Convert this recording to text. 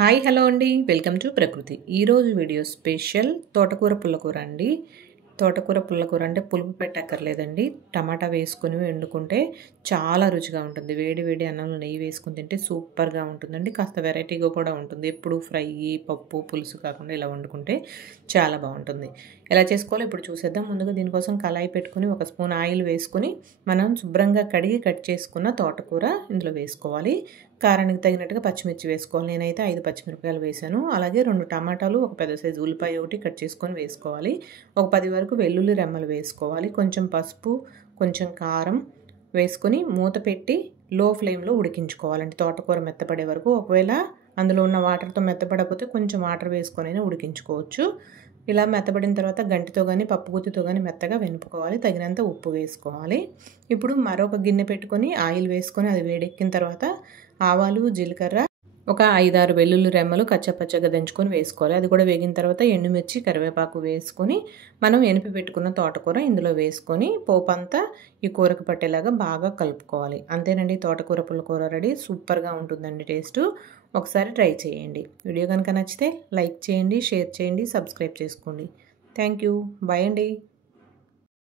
Hi hello అండి welcome to ప్రకృతి. ఈరోజు వీడియో స్పెషల్ తోటకూర పుల్లకూర అండి. తోటకూర పుల్లకూర అంటే పులుపు పెట్టక్కర్లేదండి. టమాటా వేసుకొని వండుకుంటే చాలా రుచిగా ఉంటుంది. వేడి వేడి అన్నంలో నెయ్యి వేసుకుని తింటే సూపర్గా ఉంటుందండి. కాస్త వెరైటీగా కూడా ఉంటుంది. ఎప్పుడు ఫ్రై, పప్పు, పులుసు కాకుండా ఇలా వండుకుంటే చాలా బాగుంటుంది. ఎలా చేసుకోవాలో ఇప్పుడు చూసేద్దాం. ముందుగా దీనికోసం కళాయి పెట్టుకుని 1 స్పూన్ ఆయిల్ వేసుకుని మనం శుభ్రంగా కడిగి కట్ చేసుకున్న తోటకూర ఇందులో వేసుకోవాలి. కారానికి తగినట్టుగా పచ్చిమిర్చి వేసుకోవాలి. నేనైతే 5 పచ్చిమిరపకాయలు వేసాను. అలాగే 2 టమాటాలు, ఒక పెద్ద సైజు ఉల్లిపాయ ఒకటి కట్ చేసుకొని వేసుకోవాలి. ఒక 10 వరకు వెల్లుల్లి రెమ్మలు వేసుకోవాలి. కొంచెం పసుపు, కొంచెం కారం వేసుకొని మూత పెట్టి లో ఫ్లేమ్లో ఉడికించుకోవాలండి. తోటకూర మెత్తపడే వరకు. ఒకవేళ అందులో ఉన్న వాటర్తో మెత్తపడకపోతే కొంచెం వాటర్ వేసుకొని ఉడికించుకోవచ్చు. ఇలా మెత్తబడిన తర్వాత గంటితో కానీ పప్పుగుత్తితో కానీ మెత్తగా వెనుపుకోవాలి. తగినంత ఉప్పు వేసుకోవాలి. ఇప్పుడు మరొక గిన్నె పెట్టుకొని ఆయిల్ వేసుకొని అది వేడెక్కిన తర్వాత ఆవాలు, జీలకర్ర, ఒక 5-6 వెల్లుల్లి రెమ్మలు కచ్చపచ్చగా దంచుకొని వేసుకోవాలి. అది కూడా వేగిన తర్వాత ఎండుమిర్చి, కరివేపాకు వేసుకొని మనం ఎనిపి పెట్టుకున్న తోటకూర ఇందులో వేసుకొని పోపంతా ఈ కూరకు పట్టేలాగా బాగా కలుపుకోవాలి. అంతేనండి, తోటకూర పుల్లకూర రెడీ. సూపర్గా ఉంటుందండి టేస్ట్. ఒకసారి ట్రై చేయండి. వీడియో కనుక నచ్చితే లైక్ చేయండి, షేర్ చేయండి, సబ్స్క్రైబ్ చేసుకోండి. Thank you. బాయ్ అండి.